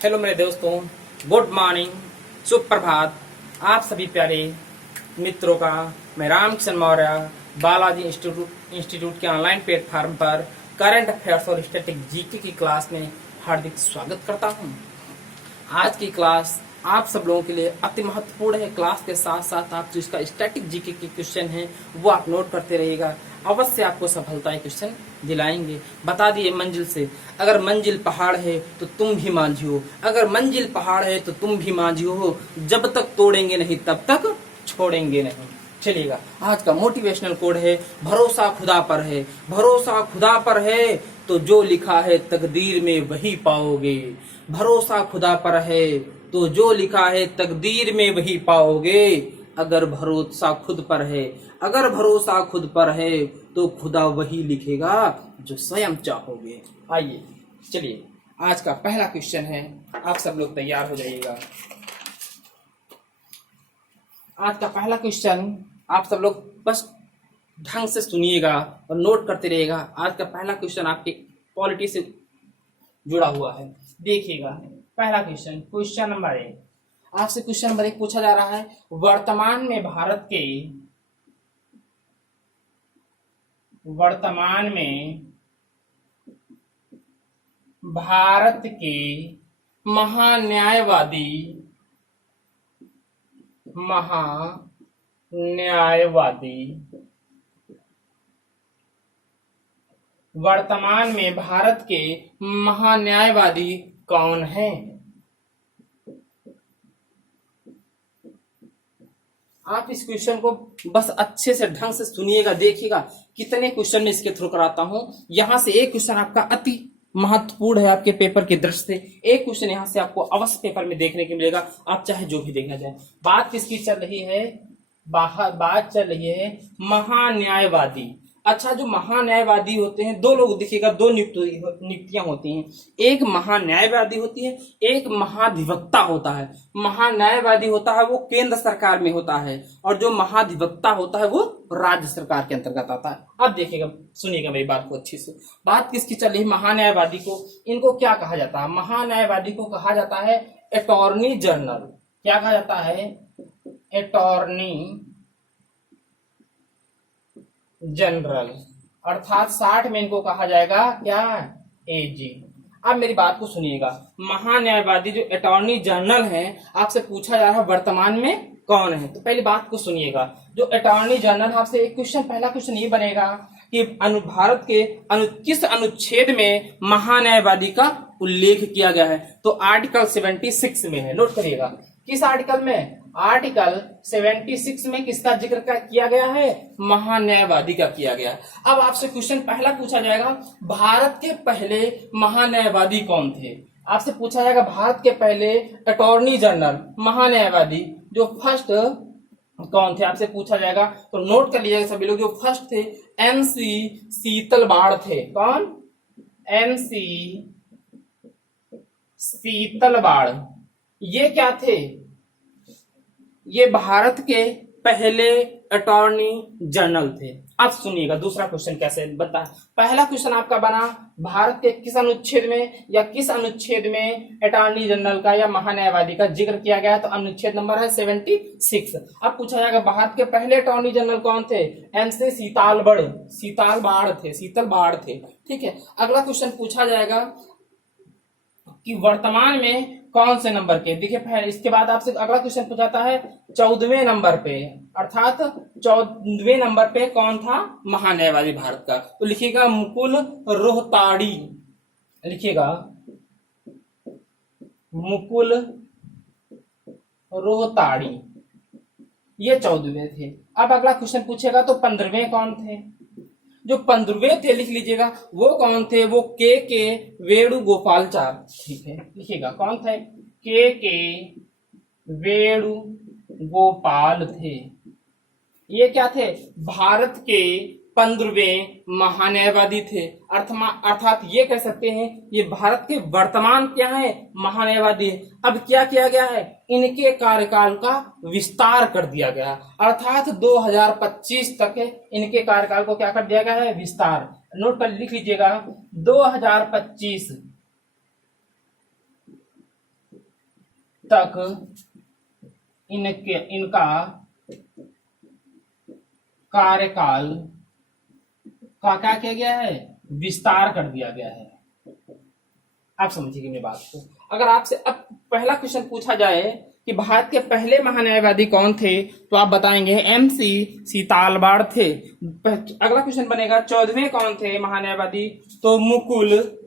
Hello मेरे दोस्तों, good morning, सुप्रभात। आप सभी प्यारे मित्रों का मैं रामकिशन मौर्य बालाजी इंस्टीट्यूट के ऑनलाइन प्लेटफॉर्म पर करंट अफेयर्स और स्टैटिक जीके की क्लास में हार्दिक स्वागत करता हूं। आज की क्लास आप सब लोगों के लिए अति महत्वपूर्ण है। क्लास के साथ साथ आप जो इसका स्टैटिक जीके के क्वेश्चन हैं वो आप नोट करते रहिएगा। अवश्य आपको सफलता क्वेश्चन दिलाएंगे। बता दिए मंजिल से, अगर मंजिल पहाड़ है तो तुम भी मांझी हो, अगर मंजिल पहाड़ है तो तुम भी मांझी हो, जब तक तोड़ेंगे नहीं तब तक छोड़ेंगे नहीं। चलिएगा, आज का मोटिवेशनल कोड है भरोसा खुदा पर है। भरोसा खुदा पर है तो जो लिखा है तकदीर में वही पाओगे। भरोसा खुदा पर है तो जो लिखा है तकदीर में वही पाओगे। अगर भरोसा खुद पर है, अगर भरोसा खुद पर है तो खुदा वही लिखेगा जो स्वयं चाहोगे। आइए चलिए, आज का पहला क्वेश्चन है, आप सब लोग तैयार हो जाइएगा। आज का पहला क्वेश्चन आप सब लोग बस ढंग से सुनिएगा और नोट करते रहिएगा। आज का पहला क्वेश्चन आपके पॉलिटी से जुड़ा हुआ है। देखिएगा, पहला क्वेश्चन, क्वेश्चन नंबर 1। आपसे क्वेश्चन नंबर 1 पूछा जा रहा है, वर्तमान में भारत के महान्यायवादी वर्तमान में भारत के महान्यायवादी कौन हैं? आप इस क्वेश्चन को बस अच्छे से ढंग से सुनिएगा। देखिएगा कितने क्वेश्चन में इसके थ्रू कराता हूं। यहां से एक क्वेश्चन आपका अति महत्वपूर्ण है आपके पेपर की दृष्टि से। एक क्वेश्चन यहां से आपको अवश्य पेपर में देखने को मिलेगा, आप चाहे जो भी देखना चाहे। बात किसकी चल रही है? बात चल रही है महान्यायवादी। अच्छा, जो महान्यायवादी होते हैं, दो लोग देखिएगा, दो नियुक्तियां होती हैं। एक महान्यायवादी होती है, एक महाधिवक्ता होता है। महान्यायवादी होता है वो केंद्र सरकार में होता है, और जो महाधिवक्ता होता है वो राज्य सरकार के अंतर्गत आता है। अब देखिएगा, सुनिएगा मेरी बात को अच्छी से। बात किसकी चल रही है? महान्यायवादी को, इनको क्या कहा जाता है? महान्यायवादी को कहा जाता है अटॉर्नी जनरल। क्या कहा जाता है? अटॉर्नी जनरल, अर्थात 60 में इनको कहा जाएगा क्या? एजी। अब मेरी बात को सुनिएगा, महान्यायवादी जो अटॉर्नी जनरल हैं, आपसे पूछा जा रहा है वर्तमान में कौन है। तो पहली बात को सुनिएगा, जो अटॉर्नी जनरल, आपसे एक क्वेश्चन, पहला क्वेश्चन ये बनेगा कि भारत के किस अनुच्छेद में महान्यायवादी का उल्लेख किया गया है? तो आर्टिकल 76 में है। नोट करिएगा, किस आर्टिकल में? आर्टिकल 76 में किसका जिक्र किया गया है? महान्यायवादी का किया गया। अब आपसे क्वेश्चन पहला पूछा जाएगा, भारत के पहले महान्यायवादी कौन थे? आपसे पूछा जाएगा भारत के पहले अटॉर्नी जनरल महान्यायवादी जो फर्स्ट कौन थे, आपसे पूछा जाएगा। तो नोट कर लीजिएगा सभी लोग, जो फर्स्ट थे MC शीतलवाड़ थे। कौन? MC शीतलवाड़। ये क्या थे? ये भारत के पहले अटॉर्नी जनरल थे। अब सुनिएगा दूसरा क्वेश्चन कैसे बता। पहला क्वेश्चन आपका बना, भारत के किस अनुच्छेद में या किस अनुच्छेद में अटॉर्नी जनरल का या महान्यायवादी का जिक्र किया गया है? तो अनुच्छेद नंबर है 76। अब पूछा जाएगा भारत के पहले अटॉर्नी जनरल कौन थे? MC शीतलवाड़ थे। ठीक है। अगला क्वेश्चन पूछा जाएगा कि वर्तमान में कौन से नंबर के? देखिए, इसके बाद आपसे अगला क्वेश्चन पूछाता है 14वें नंबर पे, अर्थात 14वें नंबर पे कौन था महान्यायवादी भारत का? तो लिखिएगा मुकुल रोहताड़ी। लिखिएगा मुकुल रोहताड़ी, ये 14वें थे। अब अगला क्वेश्चन पूछेगा तो 15वें कौन थे? जो 15वें थे लिख लीजिएगा, वो कौन थे? वो के वेणुगोपालचार। ठीक है, लिखिएगा कौन थे? के वेणुगोपाल थे। ये क्या थे? भारत के 15वें महान्यायवादी थे। अर्थात ये कह सकते हैं ये भारत के वर्तमान क्या है? महान्यायवादी है। अब क्या किया गया है? इनके कार्यकाल का विस्तार कर दिया गया, अर्थात 2025 तक इनके कार्यकाल को क्या कर दिया गया है? विस्तार। नोट कर लिख लीजिएगा 2025 तक इनका कार्यकाल का क्या किया गया है, विस्तार कर दिया गया है। आप समझिए मेरी बात को। अगर आपसे अब पहला क्वेश्चन पूछा जाए कि भारत के पहले महान्यायवादी कौन थे, तो आप बताएंगे MC सीतालवाड़ थे। अगला क्वेश्चन बनेगा 14वें कौन थे महान्यायवादी, तो मुकुल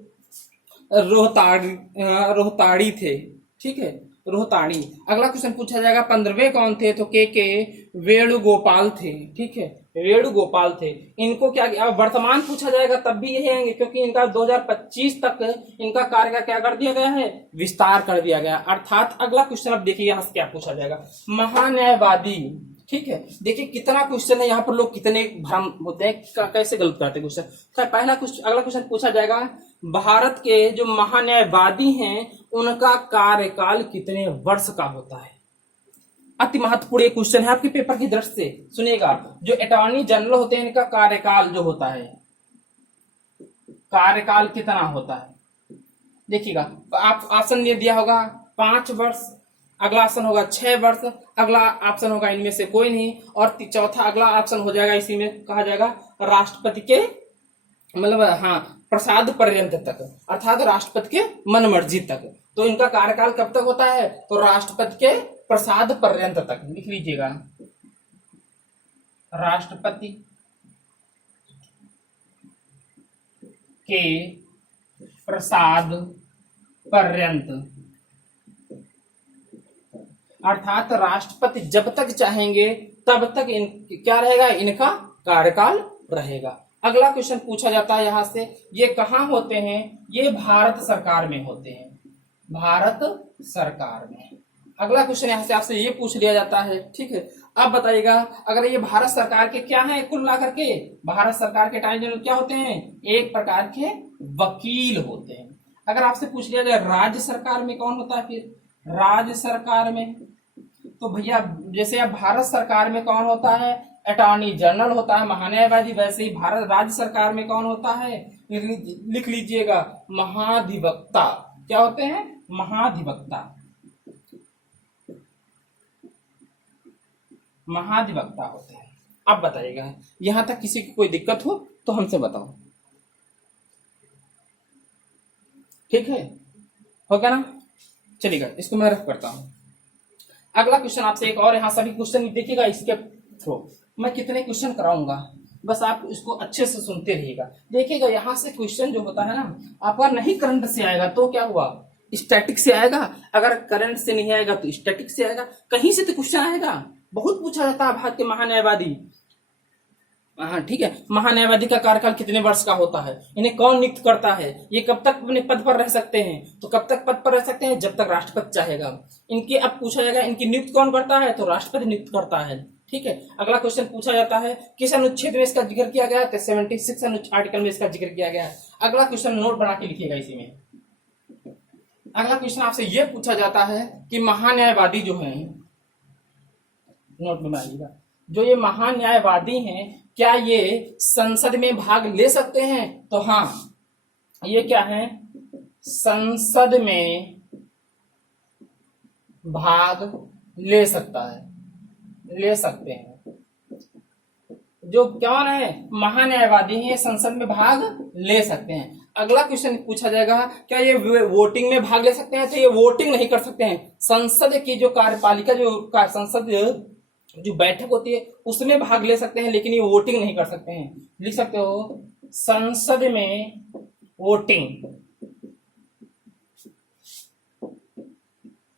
रोहताड़ी थे। ठीक है, रोहताड़ी। अगला क्वेश्चन पूछा जाएगा 15वें कौन थे, तो के वेणुगोपाल थे। ठीक है, वेणुगोपाल थे। इनको क्या, अब वर्तमान पूछा जाएगा तब भी यही आएंगे, क्योंकि इनका 2025 तक इनका कार्य का क्या कर दिया गया है, विस्तार कर दिया गया। अर्थात अगला क्वेश्चन अब देखिए यहाँ से क्या पूछा जाएगा, महान्यायवादी। ठीक है, देखिए कितना क्वेश्चन है यहाँ पर, लोग कितने भ्रम होते हैं, कैसे गलत करते हैं क्वेश्चन। तो पहला क्वेश्चन, अगला क्वेश्चन पूछा जाएगा, भारत के जो महान्यायवादी हैं उनका कार्यकाल कितने वर्ष का होता है। अति महत्वपूर्ण क्वेश्चन है आपके पेपर की दृष्टि से। सुनिएगा, जो अटॉर्नी जनरल होते हैं इनका कार्यकाल जो होता है, कार्यकाल कितना होता है, देखिएगा। आप ऑप्शन ये दिया होगा 5 वर्ष, अगला ऑप्शन होगा 6 वर्ष, अगला ऑप्शन होगा इनमें से कोई नहीं, और चौथा अगला ऑप्शन हो जाएगा, इसी में कहा जाएगा राष्ट्रपति के मतलब हाँ प्रसाद पर्यंत तक, अर्थात राष्ट्रपति के मन मर्जी तक। तो इनका कार्यकाल कब तक होता है, तो राष्ट्रपति के प्रसाद पर्यंत तक। लिख लीजिएगा, राष्ट्रपति के प्रसाद पर्यंत, अर्थात राष्ट्रपति जब तक चाहेंगे तब तक क्या रहेगा, इनका कार्यकाल रहेगा। अगला क्वेश्चन पूछा जाता है यहां से, ये कहां होते हैं, ये भारत सरकार में होते हैं, भारत सरकार में। अगला क्वेश्चन यहां से आपसे ये पूछ लिया जाता है। ठीक है, अब बताइएगा, अगर ये भारत सरकार के क्या है, कुल मिलाकर के भारत सरकार के अटॉर्नी जनरल क्या होते हैं, एक प्रकार के वकील होते हैं। अगर आपसे पूछ लिया जाए राज्य सरकार में कौन होता है, फिर राज्य सरकार में तो भैया जैसे अब भारत सरकार में कौन होता है, अटॉर्नी जनरल होता है महान्यायवादी, वैसे ही भारत राज्य सरकार में कौन होता है, लिख लीजिएगा महाधिवक्ता। क्या होते हैं, महाधिवक्ता, महाधिवक्ता होते हैं। अब बताइएगा, यहां तक किसी की कोई दिक्कत हो तो हमसे बताओ। ठीक है, हो गया ना, चलिएगा इसको मैं रख करता हूं। अगला क्वेश्चन आपसे एक और, यहां सभी क्वेश्चन देखिएगा, इसके थ्रू मैं कितने क्वेश्चन कराऊंगा, बस आप इसको अच्छे से सुनते रहिएगा। देखिएगा यहाँ से क्वेश्चन जो होता है ना, आपका नहीं करंट से आएगा तो क्या हुआ, स्टैटिक से आएगा, अगर करंट से नहीं आएगा तो स्टैटिक से आएगा, कहीं से तो क्वेश्चन आएगा। बहुत पूछा जाता है भारत के महान्यायवादी। हाँ ठीक है, महान्यायवादी का कार्यकाल कितने वर्ष का होता है, इन्हें कौन नियुक्त करता है, ये कब तक अपने पद पर रह सकते हैं, तो कब तक पद पर रह सकते हैं, जब तक राष्ट्रपति चाहेगा। इनके अब पूछा जाएगा इनकी नियुक्त कौन करता है, तो राष्ट्रपति नियुक्त करता है। ठीक है, अगला क्वेश्चन पूछा जाता है किस अनुच्छेद में इसका जिक्र किया गया है, तो 76 आर्टिकल में इसका जिक्र किया गया है। अगला क्वेश्चन नोट बना के लिखिएगा इसी में। अगला क्वेश्चन आपसे यह पूछा जाता है कि महान्यायवादी जो है, नोट बनाइएगा, जो ये महान्यायवादी हैं क्या ये संसद में भाग ले सकते हैं, तो हाँ ये क्या है, संसद में भाग ले सकता है, ले सकते हैं। जो कौन है, महान्यायवादी हैं, संसद में भाग ले सकते हैं। अगला क्वेश्चन पूछा जाएगा क्या ये वोटिंग में भाग ले सकते हैं, तो ये वोटिंग नहीं कर सकते हैं। संसद की जो कार्यपालिका जो संसद जो बैठक होती है उसमें भाग ले सकते हैं, लेकिन ये वोटिंग नहीं कर सकते हैं। लिख सकते हो संसद में वोटिंग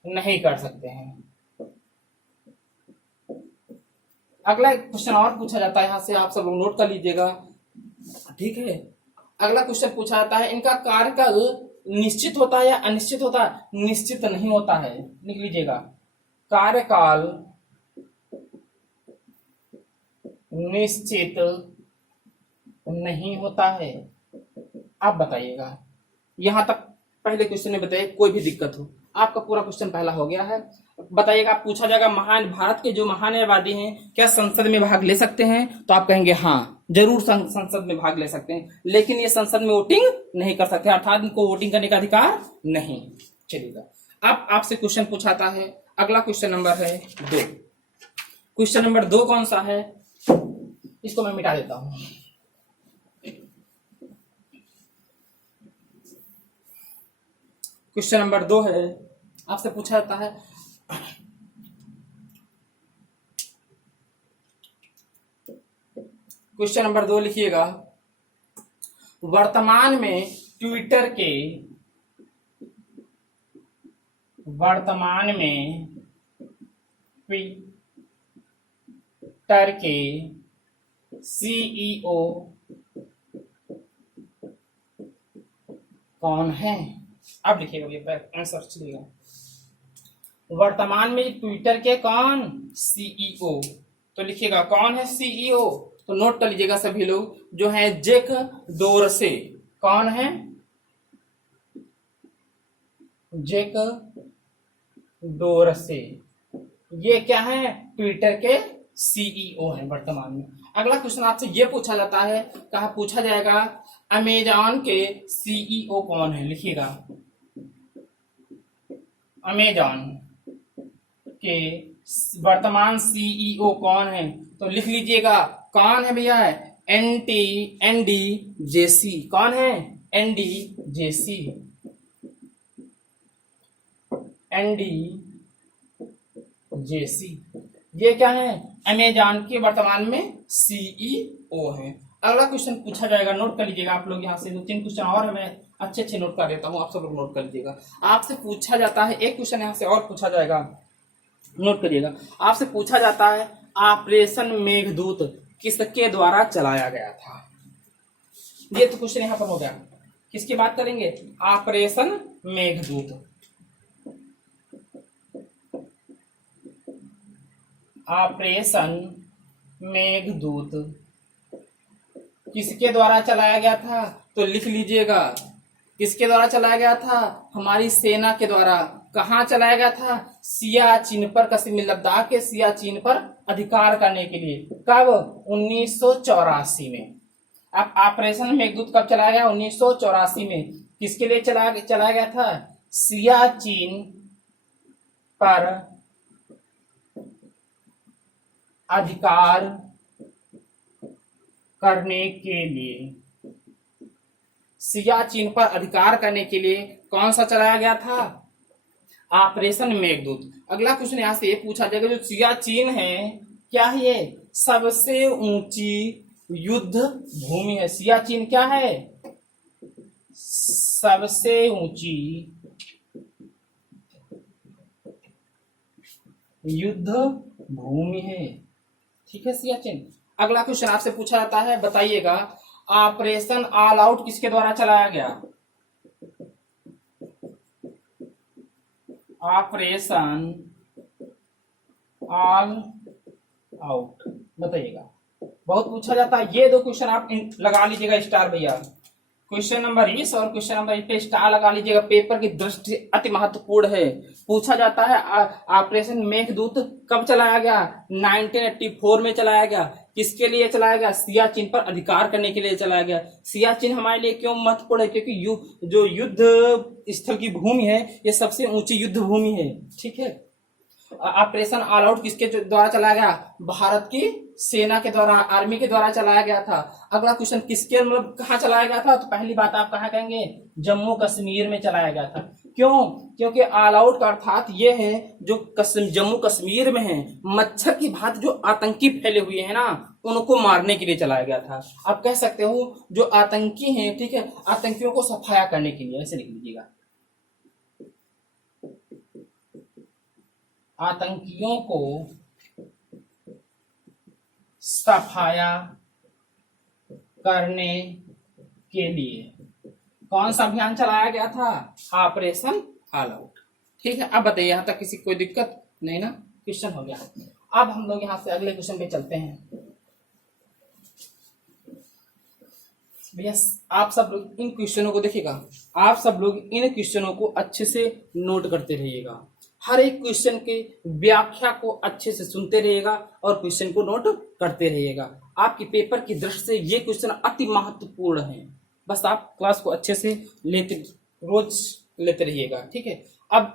नहीं कर सकते हैं। अगला क्वेश्चन और पूछा जाता है, यहां से आप सब लोग नोट कर लीजिएगा। ठीक है, अगला क्वेश्चन पूछा जाता है इनका कार्यकाल निश्चित होता है या अनिश्चित होता है, निश्चित नहीं होता है। लिख लीजिएगा कार्यकाल निश्चित नहीं होता है। आप बताइएगा, यहां तक पहले क्वेश्चन में बताइए कोई भी दिक्कत हो, आपका पूरा क्वेश्चन पहला हो गया है। बताइएगा, पूछा जाएगा भारत के जो महान्यायवादी हैं क्या संसद में भाग ले सकते हैं, तो आप कहेंगे हाँ जरूर संसद में भाग ले सकते हैं, लेकिन ये संसद में वोटिंग नहीं कर सकते, अर्थात इनको वोटिंग करने का अधिकार नहीं। चलिएगा अब आपसे क्वेश्चन पूछाता है, अगला क्वेश्चन नंबर है 2। क्वेश्चन नंबर 2 कौन सा है, इसको मैं मिटा देता हूं। क्वेश्चन नंबर 2 है, आपसे पूछा जाता है क्वेश्चन नंबर 2 लिखिएगा, वर्तमान में ट्विटर के सीईओ कौन है। अब लिखिएगा भैया, आंसर चलिएगा, वर्तमान में ट्विटर के कौन सीईओ, तो लिखिएगा कौन है सीईओ, तो नोट कर लीजिएगा सभी लोग, जो है जैक डोरसे। कौन है, जैक डोरसे, ये क्या है, ट्विटर के सीईओ है वर्तमान में। अगला क्वेश्चन आपसे ये पूछा जाता है, कहा पूछा जाएगा अमेजॉन के सीईओ कौन है, लिखिएगा अमेजॉन के वर्तमान सीईओ कौन है, तो लिख लीजिएगा कौन है भैया, एनडी जेसी। कौन है, एनडी जेसी, एनडी जेसी, ये क्या है, अमेजॉन के वर्तमान में सीईओ है। अगला क्वेश्चन पूछा जाएगा, नोट कर लीजिएगा आप लोग, यहाँ से 2-3 क्वेश्चन और है, मैं अच्छे नोट कर देता हूँ, आप सब लोग नोट कर लीजिएगा। आपसे पूछा जाता है, एक क्वेश्चन यहाँ से और पूछा जाएगा, नोट करिएगा। आपसे पूछा जाता है ऑपरेशन मेघदूत किसके द्वारा चलाया गया था। ये तो क्वेश्चन यहाँ पर हो गया, किसकी बात करेंगे, ऑपरेशन मेघदूत। ऑपरेशन मेघदूत किसके द्वारा चलाया गया था, तो लिख लीजिएगा किसके द्वारा चलाया गया था, हमारी सेना के द्वारा। कहाँ चलाया गया था, सियाचिन पर, कश्मीर लद्दाख के सियाचिन पर अधिकार करने के लिए। कब, 1984 में। अब ऑपरेशन मेघदूत कब चलाया गया, 1984 में। किसके लिए चलाया गया था, सियाचिन पर अधिकार करने के लिए, सियाचिन पर अधिकार करने के लिए कौन सा चलाया गया था, ऑपरेशन मेघदूत। अगला क्वेश्चन यहां से ये पूछा जाएगा, जो सियाचिन है क्या है, ये सबसे ऊंची युद्ध भूमि है। सियाचिन क्या है, सबसे ऊंची युद्ध भूमि है, ठीक है, सियाचिन। अगला क्वेश्चन आपसे पूछा जाता है, बताइएगा ऑपरेशन ऑल आउट किसके द्वारा चलाया गया, ऑपरेशन ऑल आउट, बताइएगा। बहुत पूछा जाता है, ये 2 क्वेश्चन आप लगा लीजिएगा स्टार भैया, क्वेश्चन नंबर 20 और क्वेश्चन नंबर 20 पे स्टार लगा लीजिएगा, पेपर की दृष्टि से अति महत्वपूर्ण है। पूछा जाता है ऑपरेशन मेघदूत कब चलाया गया, 1984 में चलाया गया। किसके लिए चलाया गया, सियाचिन पर अधिकार करने के लिए चलाया गया। सियाचिन हमारे लिए क्यों महत्वपूर्ण है, क्योंकि जो युद्ध स्थल की भूमि है, ये सबसे ऊंची युद्ध भूमि है, ठीक है। ऑपरेशन ऑल आउट किसके द्वारा चलाया गया, भारत की सेना के द्वारा, आर्मी के द्वारा चलाया गया था। अगला क्वेश्चन किसके, मतलब कहाँ चलाया गया था, तो पहली बात आप कहाँ कहेंगे, जम्मू कश्मीर में चलाया गया था। क्यों, क्योंकि ऑल आउट का अर्थात ये है जो जम्मू कश्मीर में है, मच्छर की भांति जो आतंकी फैले हुए हैं ना, उनको मारने के लिए चलाया गया था। आप कह सकते हो जो आतंकी हैं, ठीक है, आतंकियों को सफाया करने के लिए, ऐसे लिख लीजिएगा, आतंकियों को सफाया करने के लिए कौन सा अभियान चलाया गया था, ऑपरेशन ऑल आउट, ठीक है। अब बताइए, यहां तक किसी कोई दिक्कत नहीं ना, क्वेश्चन हो गया। अब हम लोग यहां से अगले क्वेश्चन पे चलते हैं। भैया आप सब लोग इन क्वेश्चनों को देखिएगा, आप सब लोग इन क्वेश्चनों को अच्छे से नोट करते रहिएगा, हर एक क्वेश्चन के व्याख्या को अच्छे से सुनते रहिएगा और क्वेश्चन को नोट करते रहिएगा। आपके पेपर की दृष्टि से ये क्वेश्चन अति महत्वपूर्ण है, बस आप क्लास को अच्छे से रोज लेते रहिएगा, ठीक है। अब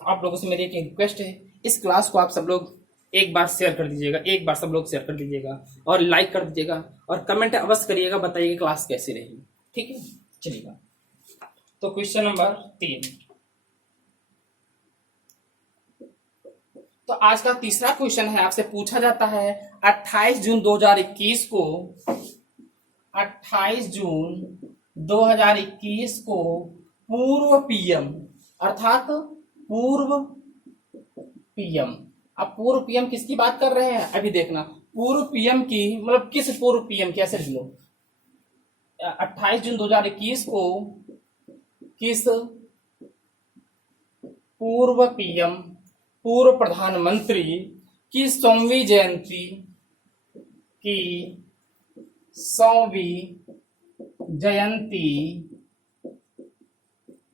आप लोगों से मेरी एक रिक्वेस्ट है, इस क्लास को आप सब लोग एक बार शेयर कर दीजिएगा, एक बार सब लोग शेयर कर दीजिएगा और लाइक कर दीजिएगा और कमेंट अवश्य करिएगा, बताइए क्लास कैसी रही। ठीक है, चलिएगा। तो क्वेश्चन नंबर 3। तो आज का तीसरा क्वेश्चन है, आपसे पूछा जाता है 28 जून 2021 को 28 जून 2021 को पूर्व पीएम अर्थात पूर्व पीएम। अब पूर्व पीएम किसकी बात कर रहे हैं अभी देखना, पूर्व पीएम की मतलब किस पूर्व पीएम की, ऐसे लिख लो 28 जून 2021 को किस पूर्व पीएम पूर्व प्रधानमंत्री की 100वीं जयंती की 100वीं जयंती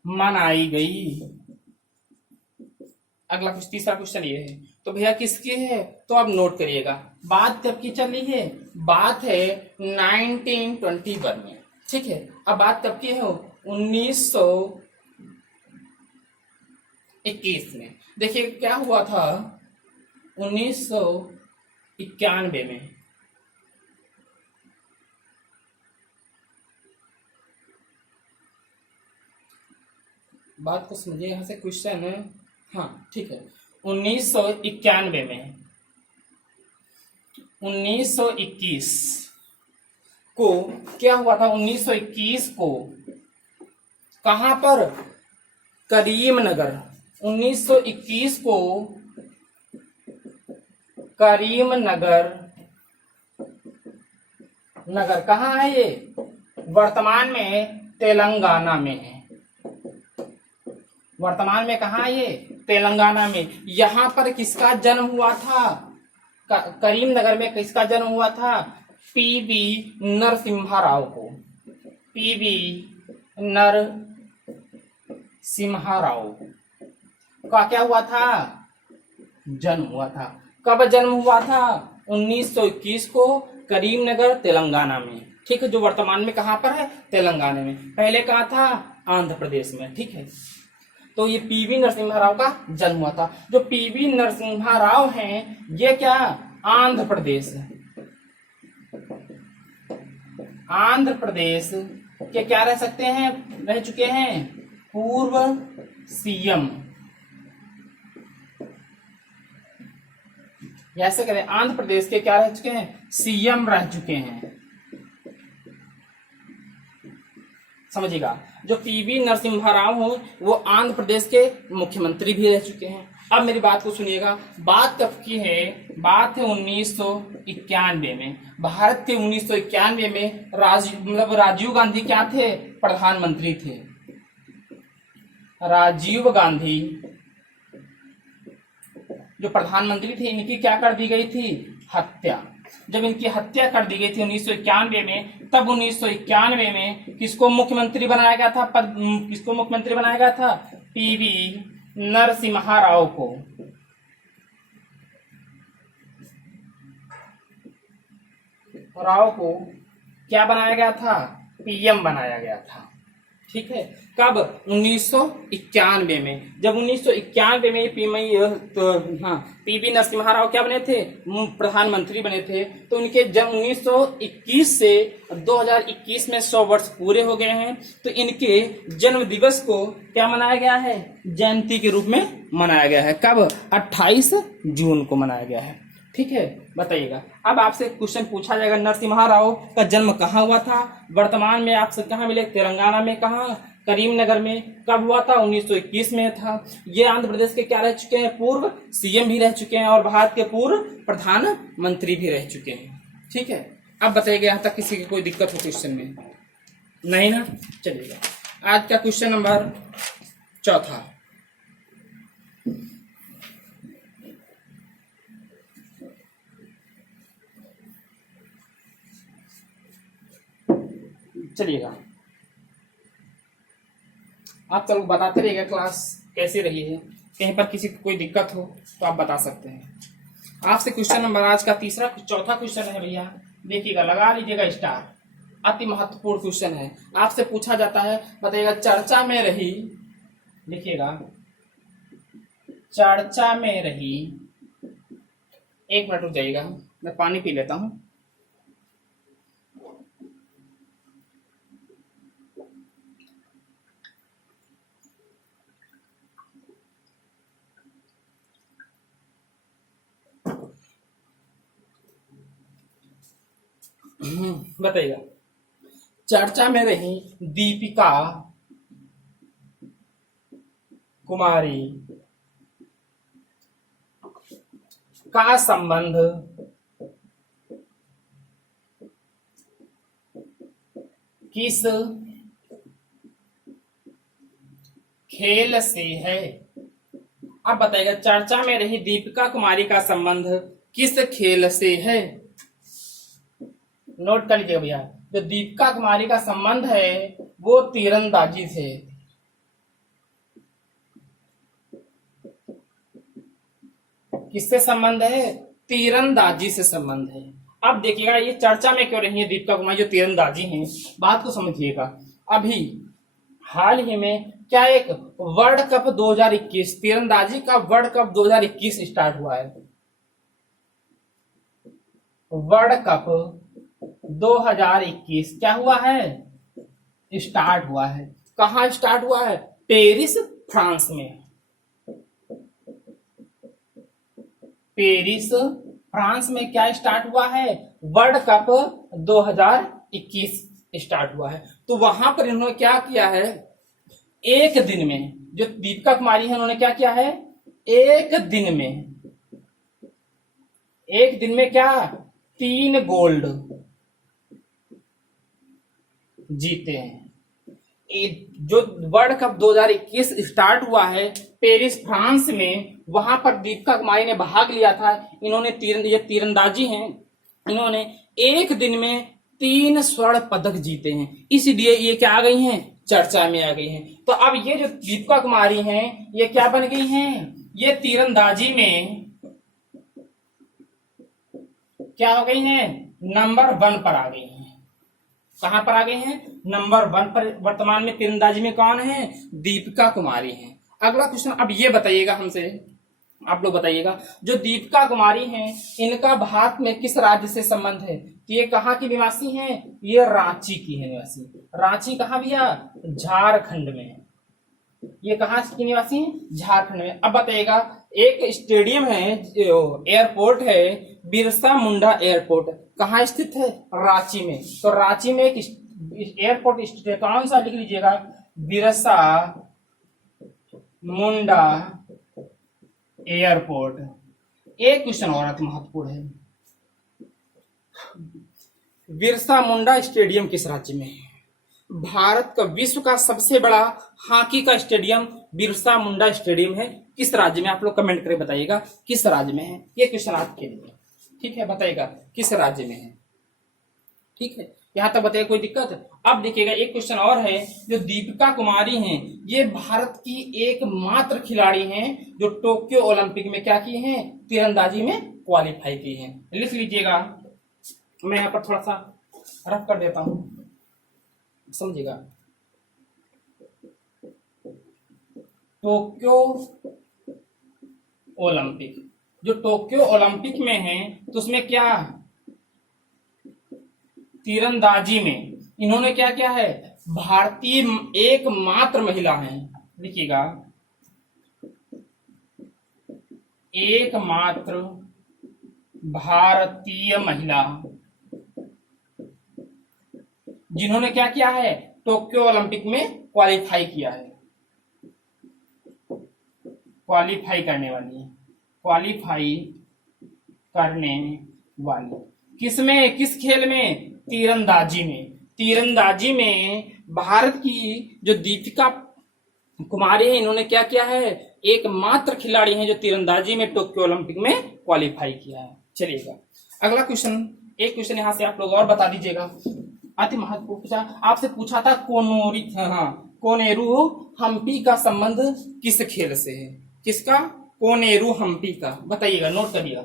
मनाई गई। अगला कुछ तीसरा क्वेश्चन ये है, तो भैया किसकी है, तो आप नोट करिएगा। बात कब की चल रही है, बात है 1921 में। ठीक है, अब बात कब की है, 1921 में। देखिए क्या हुआ था 1991 में, बात को समझिए, यहां से क्वेश्चन है। हाँ ठीक है, 1991 में 1921 को क्या हुआ था, 1921 को कहां पर, करीमनगर। 1921 को करीमनगर नगर कहाँ है ये, वर्तमान में तेलंगाना में है। वर्तमान में कहा ये, तेलंगाना में। यहां पर किसका जन्म हुआ था, करीमनगर में किसका जन्म हुआ था, पीवी नरसिम्हा राव को, पीवी नरसिम्हा राव का क्या हुआ था, जन्म हुआ था। कब जन्म हुआ था, 1921 को करीमनगर तेलंगाना में। ठीक है, जो वर्तमान में कहां पर है, तेलंगाना में। पहले कहा था, आंध्र प्रदेश में। ठीक है, तो ये पीवी नरसिम्हा राव का जन्म हुआ था। जो पीवी नरसिम्हा राव हैं, ये क्या, आंध्र प्रदेश, आंध्र प्रदेश के क्या रह सकते हैं, रह चुके हैं पूर्व सीएम। ऐसे करें, आंध्र प्रदेश के क्या रह चुके हैं, सीएम रह चुके हैं। समझिएगा, जो पीवी नरसिम्हा राव हो वो आंध्र प्रदेश के मुख्यमंत्री भी रह चुके हैं। अब मेरी बात को सुनिएगा, बात कब की है, बात है 1991 में। भारत के 1991 में राजीव गांधी क्या थे, प्रधानमंत्री थे। राजीव गांधी जो प्रधानमंत्री थे, इनकी क्या कर दी गई थी, हत्या। जब इनकी हत्या कर दी गई थी 1991 में, तब 1991 में किसको मुख्यमंत्री बनाया गया था, किसको मुख्यमंत्री बनाया गया था, पीवी नरसिम्हा राव को। राव को क्या बनाया गया था, पीएम बनाया गया था। ठीक है, कब, 1991 में। जब 1991 में पीवी नरसिम्हा राव क्या बने थे, प्रधानमंत्री बने थे। तो उनके जब 1921 से 2021 में 100 वर्ष पूरे हो गए हैं। तो इनके जन्म दिवस को क्या मनाया गया है, जयंती के रूप में मनाया गया है। कब, 28 जून को मनाया गया है। ठीक है, बताइएगा। अब आपसे क्वेश्चन पूछा जाएगा, नरसिम्हा राव का जन्म कहाँ हुआ था, वर्तमान में आपसे कहाँ मिले, तेलंगाना में। कहाँ, करीमनगर में। कब हुआ था, 1921 में था। ये आंध्र प्रदेश के क्या रह चुके हैं, पूर्व सीएम भी रह चुके हैं और भारत के पूर्व प्रधानमंत्री भी रह चुके हैं। ठीक है, अब बताइएगा, यहाँ तक किसी की कोई दिक्कत हो क्वेश्चन में, नहीं ना। चलिएगा, आज का क्वेश्चन नंबर 4। चलिएगा, आप चलो बताते रहिएगा क्लास कैसी रही है। कहीं पर किसी को कोई दिक्कत हो तो आप बता सकते हैं। आपसे क्वेश्चन नंबर आज का चौथा क्वेश्चन है भैया, देखिएगा, लगा लीजिएगा स्टार। अति महत्वपूर्ण क्वेश्चन है। आपसे पूछा जाता है, बताइएगा, चर्चा में रही, देखिएगा, चर्चा में रही, एक मिनट रुक जाइएगा, मैं पानी पी लेता हूं। बताइएगा, चर्चा में रही दीपिका कुमारी का संबंध किस खेल से है। अब बताइएगा, चर्चा में रही दीपिका कुमारी का संबंध किस खेल से है। नोट कर लीजिएगा भैया, जो दीपिका कुमारी का संबंध है वो तीरंदाजी से। किससे संबंध है? तीरंदाजी से संबंध है। अब देखिएगा, ये चर्चा में क्यों रही है दीपिका कुमारी जो तीरंदाजी हैं, बात को समझिएगा। अभी हाल ही में क्या एक वर्ल्ड कप 2021, तीरंदाजी का वर्ल्ड कप 2021 स्टार्ट हुआ है। वर्ल्ड कप 2021 क्या हुआ है? स्टार्ट हुआ है। कहां स्टार्ट हुआ है? पेरिस, फ्रांस में। पेरिस, फ्रांस में क्या स्टार्ट हुआ है? वर्ल्ड कप 2021 स्टार्ट हुआ है। तो वहां पर इन्होंने क्या किया है, एक दिन में, जो दीपिका कुमारी है उन्होंने क्या किया है, एक दिन में क्या 3 गोल्ड जीते हैं। जो वर्ल्ड कप 2021 स्टार्ट हुआ है पेरिस, फ्रांस में, वहां पर दीपिका कुमारी ने भाग लिया था। इन्होंने ये तीरंदाजी हैं, इन्होंने एक दिन में 3 स्वर्ण पदक जीते हैं, इसलिए ये क्या आ गई हैं, चर्चा में आ गई हैं। तो अब ये जो दीपिका कुमारी हैं ये क्या बन गई हैं, ये तीरंदाजी में क्या हो गई हैं, नंबर 1 पर आ गई हैं। कहां पर आ गई हैं? नंबर 1 पर। वर्तमान में तीरंदाजी में कौन है? दीपिका कुमारी हैं। अगला क्वेश्चन अब ये बताइएगा हमसे, आप लोग बताइएगा, जो दीपिका कुमारी हैं इनका भारत में किस राज्य से संबंध है? तो ये कहाँ की निवासी हैं? ये रांची की है निवासी। रांची कहाँ भैया? झारखंड में। ये कहाँ की निवासी है? झारखंड में। अब बताइएगा, एक स्टेडियम है, एयरपोर्ट है, बिरसा मुंडा एयरपोर्ट, कहाँ स्थित है? रांची में। तो रांची में एक एयरपोर्ट स्थित है, कौन सा लिख लीजिएगा? बिरसा मुंडा एयरपोर्ट। एक क्वेश्चन और महत्वपूर्ण है, बिरसा मुंडा स्टेडियम किस राज्य में है? भारत का विश्व का सबसे बड़ा हॉकी का स्टेडियम बिरसा मुंडा स्टेडियम है, किस राज्य में? आप लोग कमेंट करके बताइएगा किस राज्य में है। ये क्वेश्चन आपके लिए, ठीक है, बताइएगा किस राज्य में है। ठीक है, यहां तक बताइए, कोई दिक्कत? अब देखिएगा, एक क्वेश्चन और है, जो दीपिका कुमारी हैं ये भारत की एकमात्र खिलाड़ी हैं जो टोक्यो ओलंपिक में क्या की हैं, तीरंदाजी में क्वालिफाई की हैं। लिख लीजिएगा, मैं यहाँ पर थोड़ा सा रफ कर देता हूं, समझिएगा। टोक्यो ओलंपिक, जो टोक्यो ओलंपिक में है तो उसमें क्या, तीरंदाजी में इन्होंने क्या किया है, भारतीय एकमात्र महिला हैं। देखिएगा, एकमात्र भारतीय महिला जिन्होंने क्या किया है, टोक्यो ओलंपिक में क्वालिफाई किया है। क्वालिफाई करने वाली है, क्वालिफाई करने वाली किसमें, किस खेल में? तीरंदाजी में। तीरंदाजी में भारत की जो दीपिका कुमारी है इन्होंने क्या किया है, एकमात्र खिलाड़ी हैं जो तीरंदाजी में टोक्यो ओलंपिक में क्वालिफाई किया है। चलिएगा अगला क्वेश्चन, एक क्वेश्चन यहां से आप लोग और बता दीजिएगा, अति महत्वपूर्ण पूछा आपसे, पूछा था कोनेरू हम्पी का संबंध किस खेल से है? किसका? कोनेरू हम्पी का। बताइएगा, नोट करिएगा,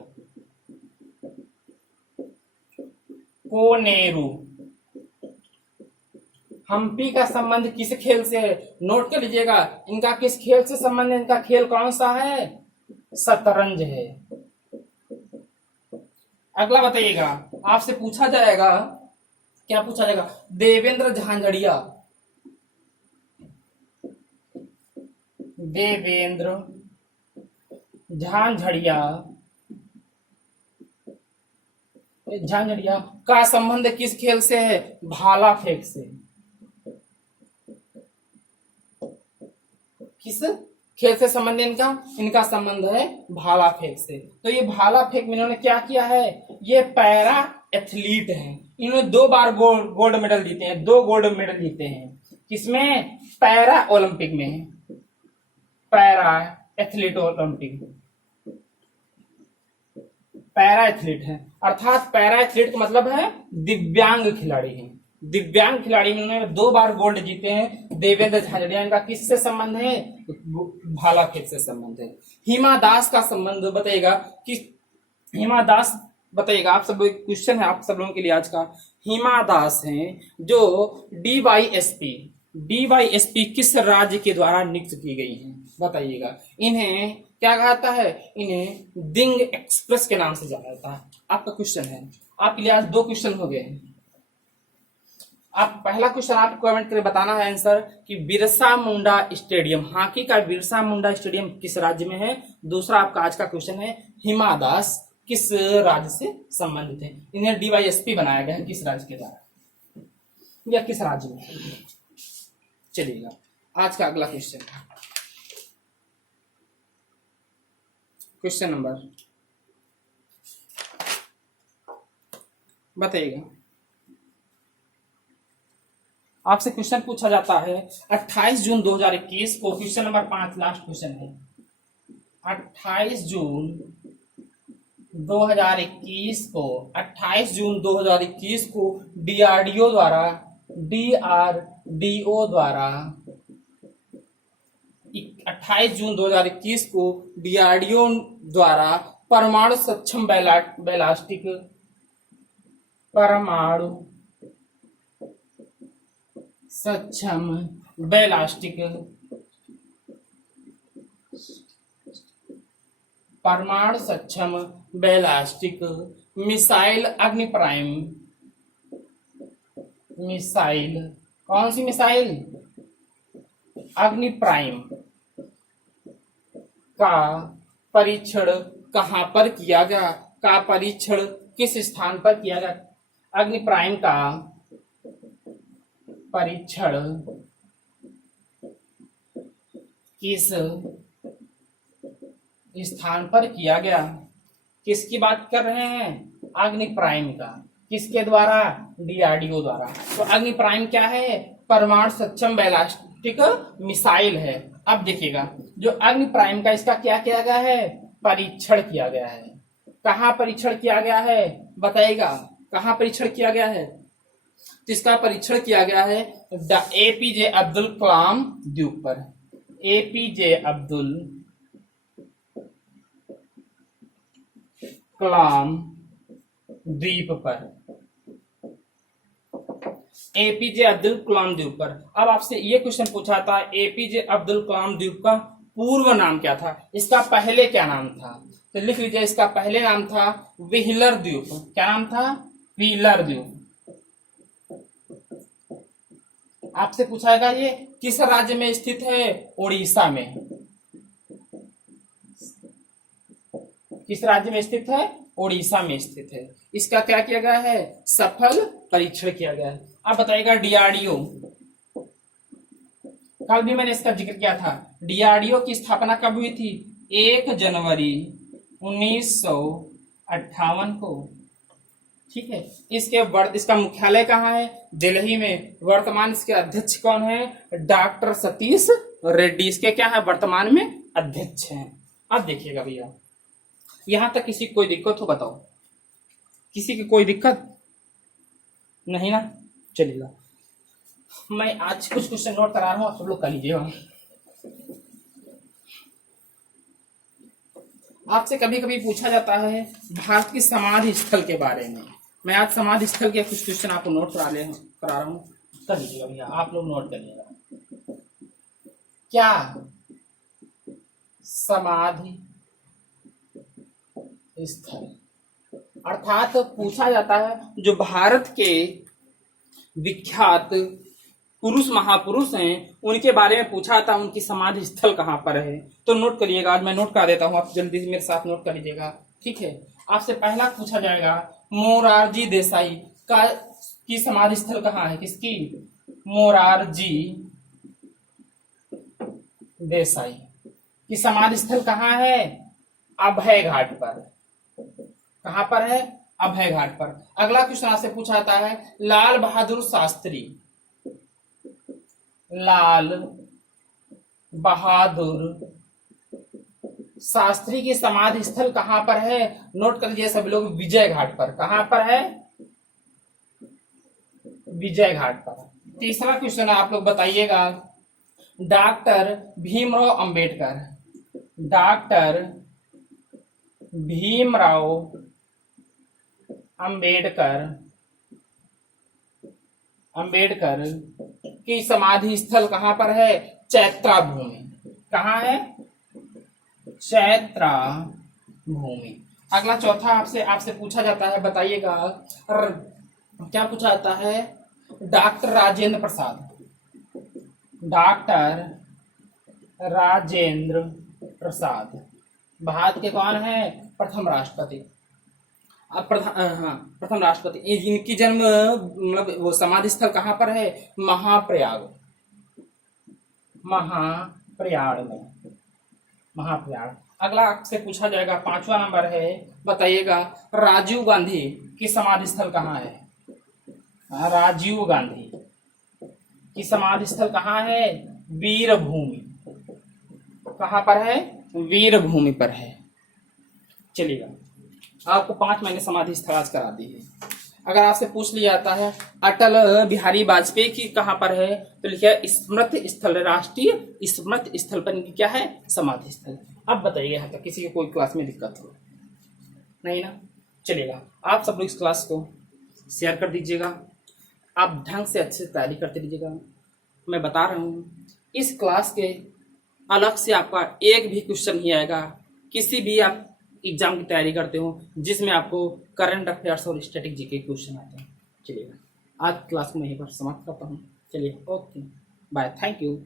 कोनेरू हम्पी का संबंध किस खेल से है? नोट कर लीजिएगा, इनका किस खेल से संबंध है, इनका खेल कौन सा है? शतरंज है। अगला बताइएगा, आपसे पूछा जाएगा, क्या पूछा जाएगा? देवेंद्र झांझड़िया, देवेंद्र झांझड़िया, झांझड़िया का संबंध किस खेल से है? भाला फेंक से। किस खेल से संबंध है इनका? इनका संबंध है भाला फेंक से। तो ये भाला फेंक में इन्होंने क्या किया है? ये पैरा एथलीट हैं, इन्होंने 2 बार गोल्ड मेडल जीते हैं, 2 गोल्ड मेडल जीते हैं। किसमें? पैरा ओलंपिक में, para athlete Olympic, para athlete है। अर्थात पैरा एथलीट का मतलब है दिव्यांग खिलाड़ी है। दिव्यांग खिलाड़ी में उन्होंने 2 बार गोल्ड जीते हैं। देवेंद्र झाझड़िया, इनका किससे संबंध है? भाला फेंक से संबंध है। हिमा दास का संबंध बताइएगा कि हिमा दास, बताइएगा आप सब, क्वेश्चन है आप सब लोगों के लिए आज का। हिमा दास हैं जो डीवाईएसपी किस राज्य के द्वारा नियुक्त की गई हैं? बताइएगा। इन्हें क्या कहता है? इन्हें दिंग एक्सप्रेस के नाम से जाना जाता है। आपका क्वेश्चन है, आपके लिए आज 2 क्वेश्चन हो गए हैं। आप पहला क्वेश्चन आपको कमेंट करके बताना है आंसर कि बिरसा मुंडा स्टेडियम, हॉकी का बिरसा मुंडा स्टेडियम किस राज्य में है। दूसरा आपका आज का क्वेश्चन है हिमा दास किस राज्य से संबंधित है, इन्हें डीवाईएसपी बनाया गया है किस राज्य के द्वारा या किस राज्य में। चलिएगा आज का अगला क्वेश्चन, क्वेश्चन नंबर बताइएगा। आपसे क्वेश्चन पूछा जाता है 28 जून 2021 को, क्वेश्चन नंबर 5 लास्ट क्वेश्चन है। 28 जून 2021 को, 28 जून 2021 को डीआरडीओ द्वारा 28 जून 2021 को डीआरडीओ द्वारा परमाणु सक्षम बैलास्टिक, परमाणु सक्षम बैलास्टिक, परमाणु सक्षम बैलास्टिक मिसाइल अग्नि प्राइम, मिसाइल, कौन सी मिसाइल? अग्नि प्राइम का परीक्षण कहां पर किया गया? का परीक्षण किस स्थान पर किया गया? अग्नि प्राइम का परीक्षण किस स्थान पर किया गया? किसकी बात कर रहे हैं? अग्नि प्राइम का। किसके द्वारा? डीआरडीओ द्वारा। तो अग्नि प्राइम क्या है? परमाणु सक्षम बैलास्टिक मिसाइल है। अब देखिएगा, जो अग्नि प्राइम का इसका क्या किया गया है? परीक्षण किया गया है। कहाँ परीक्षण किया गया है? बताइएगा, कहाँ परीक्षण किया गया है? तो इसका परीक्षण किया गया है एपीजे अब्दुल कलाम द्वीप पर, एपीजे अब्दुल कलाम द्वीप पर, एपीजे अब्दुल कलाम द्वीप पर। अब आपसे ये क्वेश्चन पूछा था, एपीजे अब्दुल कलाम द्वीप का पूर्व नाम क्या था? इसका पहले क्या नाम था? तो लिख लीजिए, इसका पहले नाम था व्हीलर द्वीप। क्या नाम था? व्हीलर द्वीप। आपसे पूछाएगा ये किस राज्य में स्थित है? उड़ीसा में। किस राज्य में स्थित है? उड़ीसा में स्थित है। इसका क्या किया गया है? सफल परीक्षण किया गया है। अब बताइएगा डीआरडीओ, कल भी मैंने इसका जिक्र किया था। डीआरडीओ की स्थापना कब हुई थी? 1 जनवरी 1958 को। ठीक है। इसका मुख्यालय कहाँ है? दिल्ली में। वर्तमान इसके अध्यक्ष कौन है? डॉक्टर सतीश रेड्डी इसके क्या है? वर्तमान में अध्यक्ष हैं। अब देखिएगा भैया, यहां तक किसी कोई दिक्कत हो बताओ? किसी की कोई दिक्कत नहीं ना? चलिएगा, मैं आज कुछ क्वेश्चन नोट करा रहा हूं, आप सब लोग कर लीजिएगा। आपसे कभी कभी पूछा जाता है भारत की समाधि स्थल के बारे में। मैं आज समाधि स्थल के कुछ क्वेश्चन आपको नोट करा रहा हूं, कर लीजिएगा भैया, आप लोग नोट करिएगा। क्या समाधि स्थल, अर्थात पूछा जाता है जो भारत के विख्यात पुरुष महापुरुष हैं उनके बारे में पूछा था, उनकी समाधि स्थल कहाँ पर है। तो नोट करिएगा, आज मैं नोट करा देता हूँ, आप जल्दी से मेरे साथ नोट कर लीजिएगा। ठीक है, आपसे पहला पूछा जाएगा मोरारजी देसाई का की समाधि स्थल कहाँ है। किसकी? मोरारजी देसाई की समाधि स्थल कहाँ है? अभय घाट पर। कहाँ पर है? अभय घाट पर। अगला क्वेश्चन आपसे पूछा जाता है लाल बहादुर शास्त्री, लाल बहादुर शास्त्री की समाधि स्थल कहां पर है? नोट कर लीजिए सभी लोग, विजय घाट पर। कहां पर है? विजय घाट पर। तीसरा क्वेश्चन आप लोग बताइएगा डॉक्टर भीमराव अंबेडकर, डॉक्टर भीमराव अंबेडकर की समाधि स्थल कहां पर है? चैत्रा भूमि। कहां है? चैत्रा भूमि। अगला चौथा आपसे पूछा जाता है, बताइएगा क्या पूछा जाता है? डॉक्टर राजेंद्र प्रसाद, डॉक्टर राजेंद्र प्रसाद भारत के कौन है? प्रथम राष्ट्रपति। प्रथम राष्ट्रपति। इनकी जन्म मतलब वो समाधि स्थल कहां पर है? महाप्रयाग में, महाप्रयाग। अगला आपसे पूछा जाएगा, पांचवा नंबर है, बताइएगा राजीव गांधी की समाधि स्थल कहाँ है? राजीव गांधी की समाधि स्थल कहाँ है? वीरभूमि। कहाँ पर है? वीरभूमि पर है। चलिएगा, आपको 5 महीने समाधि स्थल आज करा दी है। अगर आपसे पूछ लिया जाता है अटल बिहारी वाजपेयी की कहां पर है, तो लिखिए स्मृति स्थल, राष्ट्रीय स्मृति स्थल पर इनकी क्या है? समाधि स्थल। अब बताइए यहाँ तक किसी को कोई क्लास में दिक्कत हो? नहीं ना? चलिएगा, आप सब लोग इस क्लास को शेयर कर दीजिएगा, आप ढंग से अच्छे से तैयारी करते रहिएगा। मैं बता रहा हूँ इस क्लास के अलग से आपका एक भी क्वेश्चन नहीं आएगा। किसी भी आप एग्जाम की तैयारी करते हो जिसमें आपको करंट अफेयर्स और स्टैटिक जीके क्वेश्चन आते हैं। चलिए आज क्लास को मैं यहीं पर समाप्त करता हूँ। चलिए, ओके, बाय, थैंक यू।